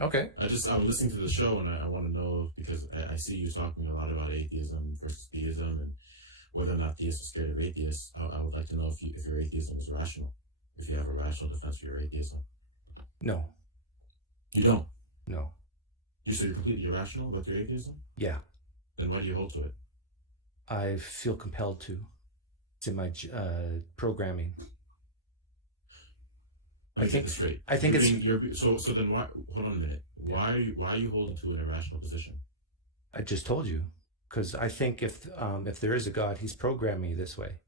Okay. I was listening to the show and I want to know because I see you talking a lot about atheism versus theism and whether or not theists are scared of atheists. I would like to know if your atheism is rational, if you have a rational defense for your atheism. No. You don't. No. You say you're completely irrational about your atheism? Yeah. Then why do you hold to it? I feel compelled to. It's in my programming. I think straight. I think so then why? Hold on a minute. Yeah. Why are you holding to an irrational position? I just told you, because I think if there is a God, He's programmed me this way.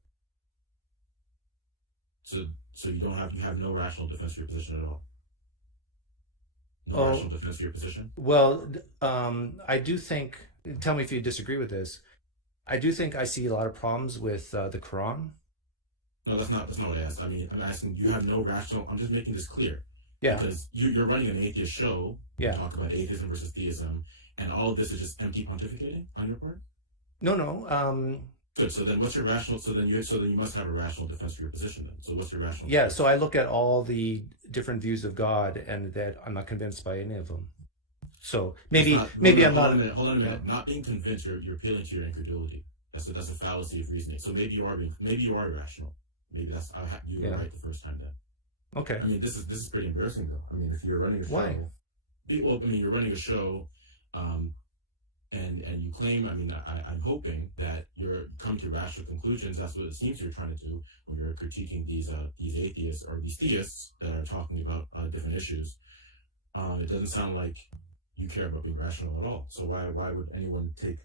So you have no rational defense for your position at all. No rational defense for your position. Well, I do think. Tell me if you disagree with this. I do think I see a lot of problems with the Quran. No, that's not what I asked. I mean, I'm asking you have no rational. I'm just making this clear. Yeah. Because you're running an atheist show. Yeah. You talk about atheism versus theism, and all of this is just empty pontificating on your part. No. Good. So then, what's your rational? So then you must have a rational defense for your position. Then. So what's your rational? Yeah. So I look at all the different views of God, and that I'm not convinced by any of them. So maybe I'm not. Hold on a minute. Not being convinced, you're appealing to your incredulity. That's a fallacy of reasoning. So maybe you are irrational. Maybe you were right the first time then. Okay. I mean, this is pretty embarrassing though. I mean, if you're running a show, why? Well, I mean, you're running a show, and you claim. I mean, I'm hoping that you're coming to rational conclusions. That's what it seems you're trying to do when you're critiquing these atheists or these theists that are talking about different issues. It doesn't sound like you care about being rational at all. So why would anyone take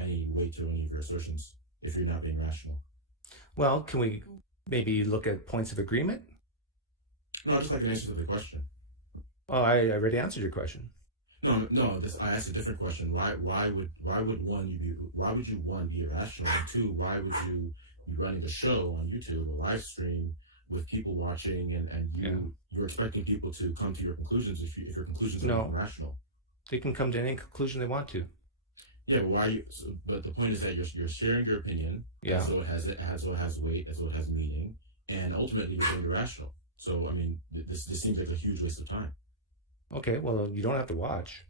any weight to any of your assertions if you're not being rational? Well, can we maybe look at points of agreement? No, I'd just like an answer to the question. Oh, I already answered your question. No. I asked a different question. Why would you one be irrational, and two, why would you be running a show on YouTube, a live stream with people watching, and you're expecting people to come to your conclusions if your conclusions are irrational? They can come to any conclusion they want to. Yeah, but why? But the point is that you're sharing your opinion. Yeah. So it has weight, as though it has meaning, and ultimately you're being irrational. So I mean, this seems like a huge waste of time. Okay, well, you don't have to watch.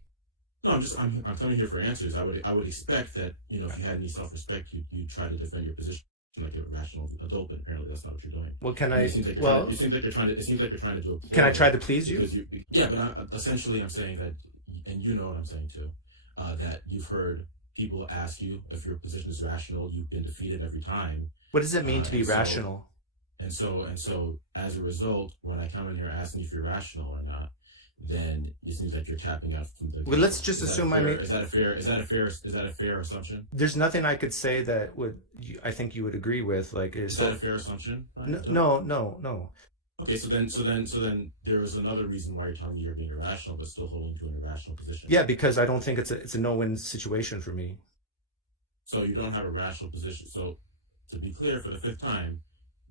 No, I'm coming here for answers. I would expect that if you had any self-respect, you'd try to defend your position like a rational adult, but apparently that's not what you're doing. Well, can I? It seems like you're trying to do. Can I try to please you? Yeah, but essentially I'm saying that, and you know what I'm saying too. That you've heard people ask you if your position is rational. You've been defeated every time. What does it mean to be rational? So as a result, when I come in here asking if you're rational or not, then it seems like you're tapping out from the. Well, let's just assume Is that a fair assumption? There's nothing I could say that I think you would agree with. Like, is that a fair assumption? No. Okay, so then there is another reason why you're telling me you're being irrational, but still holding to an irrational position. Yeah, because I don't think it's a no-win situation for me. So you don't have a rational position. So to be clear, for the fifth time,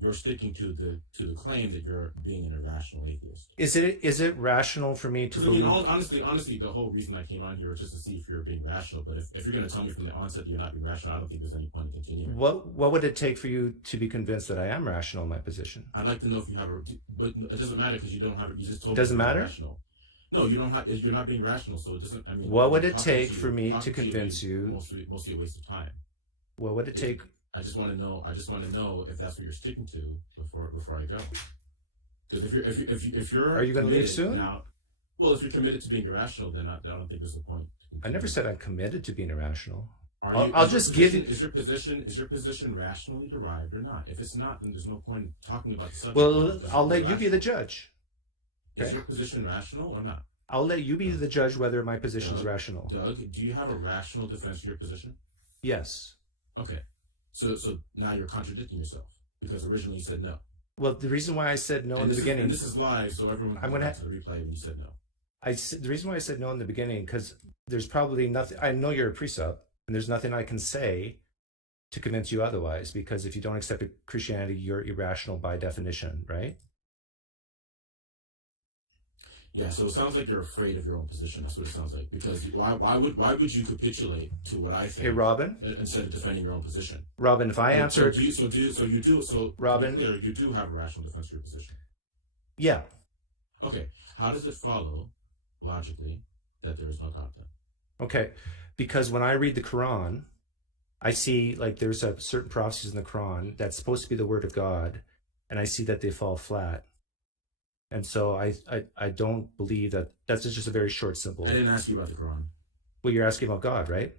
you're sticking to the claim that you're being an irrational atheist. Is it rational for me to believe? Honestly, the whole reason I came on here was just to see if you're being rational. But if you're going to tell me from the onset that you're not being rational, I don't think there's any point in continuing. What would it take for you to be convinced that I am rational in my position? I'd like to know if you have but it doesn't matter because you don't have it. You just told me. Doesn't matter. Rational. No, you don't have. You're not being rational, so it doesn't. I mean, what would it take for me to convince you? Mostly a waste of time. What would it take? I just want to know if that's what you're sticking to before I go. Because if you're are you going to leave soon? Now, well, if you're committed to being irrational, then I don't think there's a point. I never said I'm committed to being irrational. I'll just give you. Is your position rationally derived or not? If it's not, then there's no point in talking about the subject. Well, I'll let you be the judge. Okay? Is your position rational or not? I'll let you be the judge whether my position is rational. Doug, do you have a rational defense for your position? Yes. Okay. So now you're contradicting yourself because originally you said no. Well, the reason why I said no in the beginning. And this is live, so everyone can go back to the replay when you said no. The reason why I said no in the beginning because there's probably nothing. I know you're a Presup, and there's nothing I can say to convince you otherwise. Because if you don't accept Christianity, you're irrational by definition, right? Yeah, so it sounds like you're afraid of your own position. That's what it sounds like. Because why would you capitulate to what I think? Hey, Robin. Instead of defending your own position. Robin, if I answered, Robin, you do have a rational defense for your position. Yeah. Okay. How does it follow logically that there is no God then? Okay, because when I read the Quran, I see like there's a certain prophecies in the Quran that's supposed to be the word of God, and I see that they fall flat. And so I don't believe that. That's just a very short, simple. I didn't ask you about the Quran. Well, you're asking about God, right?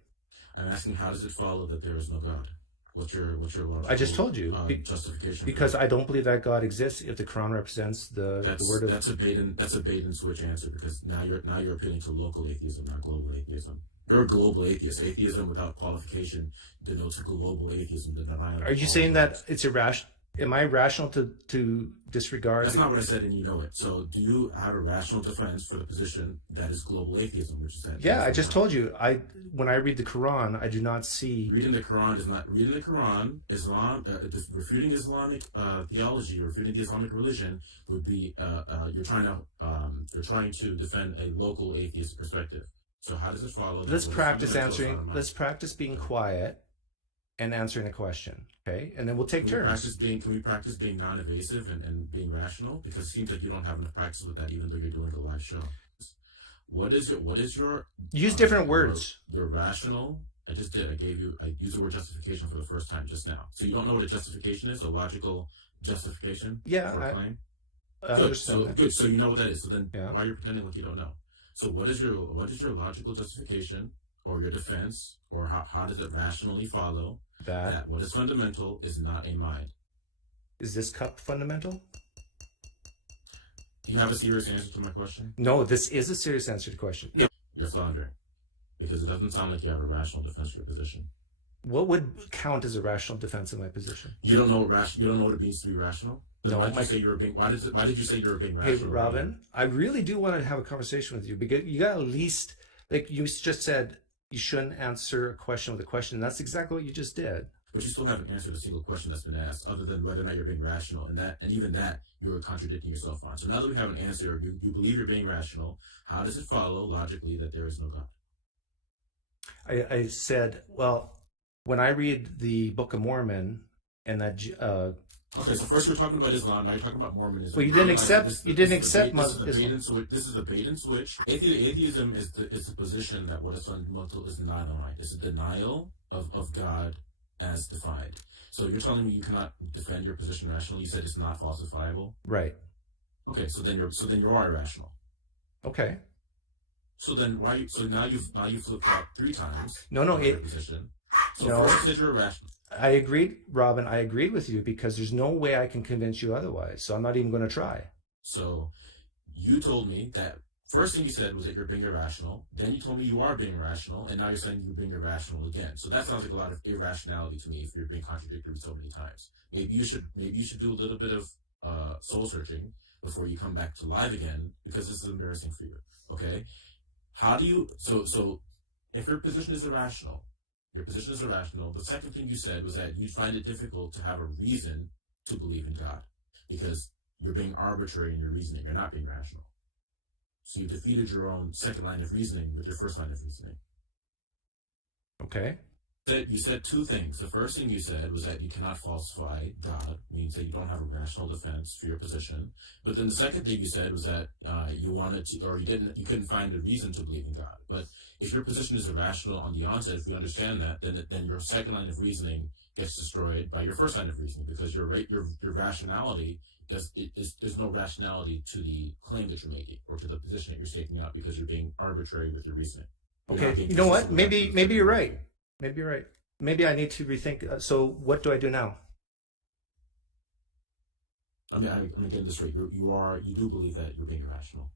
I'm asking, how does it follow that there is no God? What's your logical, I just told you justification? Because I don't believe that God exists. If the Quran represents the word of that's a bait and switch answer, because now you're appealing to local atheism, not global atheism. You're a global atheist. Atheism without qualification denotes a global atheism. The denial. Are you saying that it's irrational? Am I rational to disregard? That's not what I said, and you know it. So, do you have a rational defense for the position that is global atheism, which is that? Yeah, I just told you. When I read the Quran, I do not see. Reading the Quran is not reading the Quran. Refuting Islamic theology, or refuting the Islamic religion would be you're trying to defend a local atheist perspective. So, how does it follow? Let's practice answering. Let's practice being quiet and answering a question, okay? And then we'll take turns. Can we practice being non-evasive and being rational? Because it seems like you don't have enough practice with that, even though you're doing a live show. What is your use different words? Your rational. I just did. I used the word justification for the first time just now. So you don't know what a justification is? A logical justification? Yeah. For a claim? Good. Good. So you know what that is. So then why are you pretending like you don't know? So what is your logical justification, or your defense, or how does it rationally follow that what is fundamental is not a mind? Is this cup fundamental? Do you have a serious answer to my question? No, this is a serious answer to the question. You're floundering, because it doesn't sound like you have a rational defense for your position. What would count as a rational defense of my position? You don't know what it means to be rational? No. Why did you say you were being rational? Hey, Robin, I really do want to have a conversation with you, because you got at least, like you just said, you shouldn't answer a question with a question. And that's exactly what you just did. But you still haven't answered a single question that's been asked, other than whether or not you're being rational. And even that, you're contradicting yourself on. So now that we have an answer, you believe you're being rational, how does it follow logically that there is no God? I said, well, when I read the Book of Mormon and that... okay, so first we're talking about Islam, now you're talking about Mormonism. Well, you didn't accept Islam. This is the bait and switch. Atheism is the position that what is fundamental is not a mind. It's a denial of God as defined. So you're telling me you cannot defend your position rationally. You said it's not falsifiable. Right. Okay, so then you are irrational. Okay. So then why? So now you've flipped flop 3 times. No. Position. So first you said you're irrational. I agreed, Robin. I agreed with you, because there's no way I can convince you otherwise. So I'm not even going to try. So you told me that first thing you said was that you're being irrational. Then you told me you are being rational, and now you're saying you're being irrational again. So that sounds like a lot of irrationality to me if you're being contradictory so many times. Maybe you should do a little bit of soul searching before you come back to live again, because this is embarrassing for you. Okay? How do you so if your position is irrational? The second thing you said was that you find it difficult to have a reason to believe in God, because you're being arbitrary in your reasoning. You're not being rational. So you defeated your own second line of reasoning with your first line of reasoning. Okay. You said 2 things. The first thing you said was that you cannot falsify God, means that you don't have a rational defense for your position. But then the second thing you said was that you couldn't find a reason to believe in God. But if your position is irrational on the onset, if we understand that, then your second line of reasoning gets destroyed by your first line of reasoning, because your rationality there's no rationality to the claim that you're making, or to the position that you're staking out, because you're being arbitrary with your reasoning. Okay. You know what? Maybe you're right. Maybe you're right. Maybe I need to rethink. So what do I do now? I'm getting this right. You do believe that you're being irrational.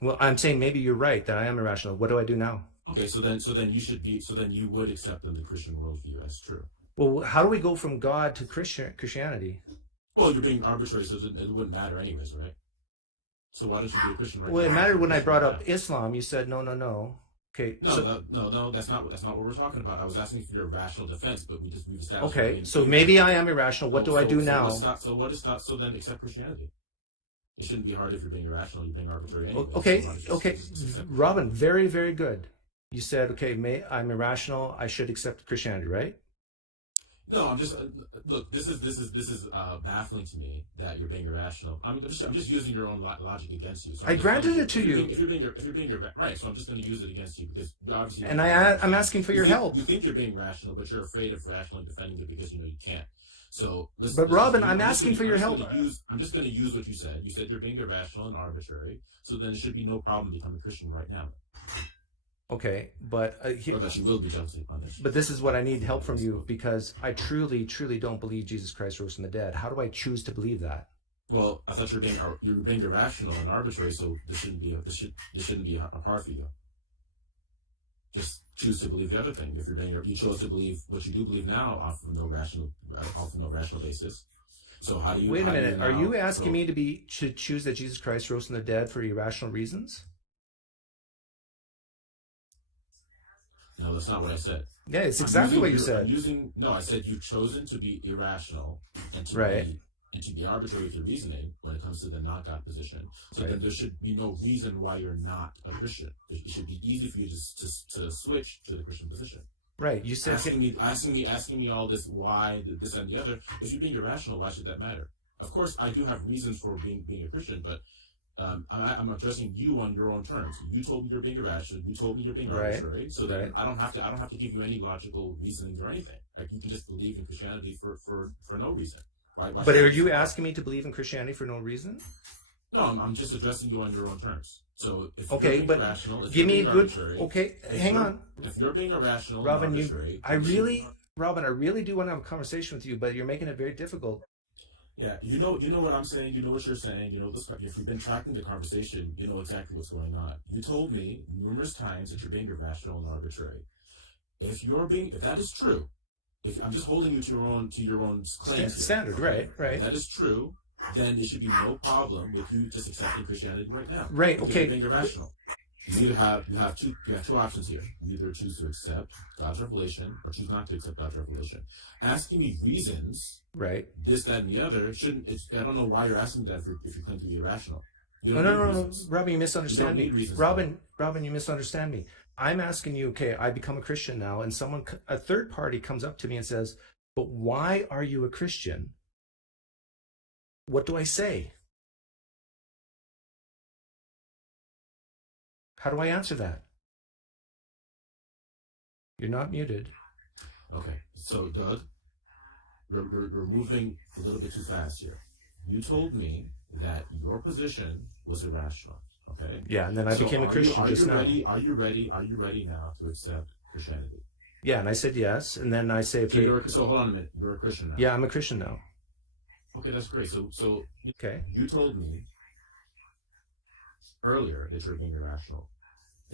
Well, I'm saying maybe you're right, that I am irrational. What do I do now? Okay, so then you would accept the Christian worldview as true. Well, how do we go from God to Christianity? Well, you're being arbitrary, so it wouldn't matter anyways, right? So why don't you be a Christian right now? Well, it mattered when I brought up Islam. You said no. Okay. No, that's not what we're talking about. I was asking for your rational defense, but we've established. Okay, so maybe I am irrational. What do I do now? So then accept Christianity. It shouldn't be hard if you're being irrational. You're being arbitrary anyway. Okay. Robin, very, very good. You said, okay, I'm irrational. I should accept Christianity, right? No, I'm just look. This is baffling to me that you're being irrational. I'm just using your own logic against you. So I granted it to you. If you're being right, so I'm just going to use it against you because you obviously. And I'm asking for your help. You think you're being rational, but you're afraid of rationally defending it because you know you can't. So, but Robin, I'm asking for your help. I'm just going to use what you said. You said you're being irrational and arbitrary. So then it should be no problem becoming a Christian right now. Okay, but that you will be justly punished. But this is what I need help from you because I truly, truly don't believe Jesus Christ rose from the dead. How do I choose to believe that? Well, I thought you're being irrational and arbitrary, so this shouldn't be a part for you. Just choose to believe the other thing. If you chose to believe what you do believe now off of no rational basis. So how do you? Wait a minute. Are you asking me to choose that Jesus Christ rose from the dead for irrational reasons? No, that's not what I said. Yeah, it's exactly what you said. I said you've chosen to be irrational and to be arbitrary with your reasoning when it comes to the not God position. So then there should be no reason why you're not a Christian. It should be easy for you to switch to the Christian position. Right. You said asking me all this why this and the other. If you're being irrational, why should that matter? Of course, I do have reasons for being a Christian, but I'm addressing you on your own terms. You told me you're being irrational. You told me you're being arbitrary. So then I don't have to give you any logical reasonings or anything. Like you can just believe in Christianity for no reason. Why but are you asking me to believe in Christianity for no reason? No, I'm just addressing you on your own terms. So if you're being irrational, give me a good. Okay, hang on. If you're being irrational, Robin, I really do want to have a conversation with you, but you're making it very difficult. Yeah, you know what I'm saying. You know what you're saying. You know this. If you've been tracking the conversation, you know exactly what's going on. You told me numerous times that you're being irrational and arbitrary. If that is true, if I'm just holding you to your own claims standard, right? If that is true, then there should be no problem with you just accepting Christianity right now. Right. Okay. You're being irrational. You have two options here. You either choose to accept God's revelation or choose not to accept God's revelation. Asking me reasons, right? This, that, and the other I don't know why you're asking that if you claim to be irrational. No, Robin, you misunderstand me. Robin, you misunderstand me. I'm asking you. Okay, I become a Christian now, and a third party comes up to me and says, "But why are you a Christian?" What do I say? How do I answer that? You're not muted. Okay, so Doug, we're moving a little bit too fast here. You told me that your position was irrational. Okay. Yeah, and then I became a Christian just now. Are you ready now to accept Christianity? Yeah, and I said yes, and then I say, okay. So hold on a minute. You're a Christian now. Yeah, I'm a Christian now. Okay, that's great. So okay. You told me earlier that you're being irrational.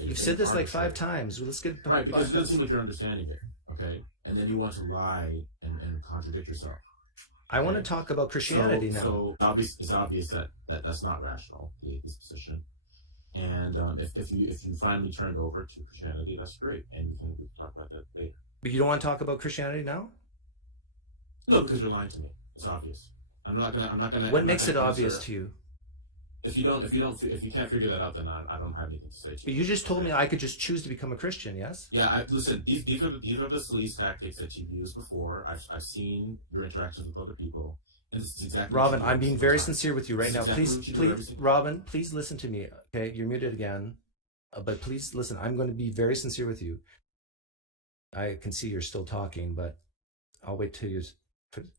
You've said this like 5 times. Well, let's get right because it doesn't seem like you're understanding it. Okay, and then you want to lie and contradict yourself. I want to talk about Christianity now. So it's obvious that that's not rational, this position. And if you finally turned over to Christianity, that's great, and we can talk about that later. But you don't want to talk about Christianity now? No, because you're lying to me. It's obvious. I'm not gonna. What makes it obvious to you? If you can't figure that out, then I don't have anything to say to you. But you just told me I could just choose to become a Christian, yes? Yeah, listen. These are the sleaze tactics that you've used before. I've seen your interactions with other people, and this is exactly. Robin, I'm being very sincere with you right now. Please, Robin, please listen to me. Okay, you're muted again, but please listen. I'm going to be very sincere with you. I can see you're still talking, but I'll wait till you.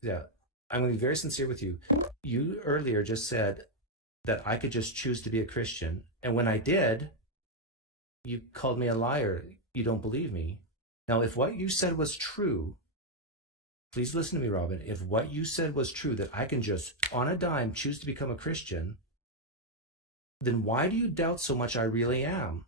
Yeah, I'm going to be very sincere with you. You earlier just said that I could just choose to be a Christian. And when I did, you called me a liar. You don't believe me. Now, if what you said was true, please listen to me, Robin. If what you said was true, that I can just, on a dime, choose to become a Christian, then why do you doubt so much I really am?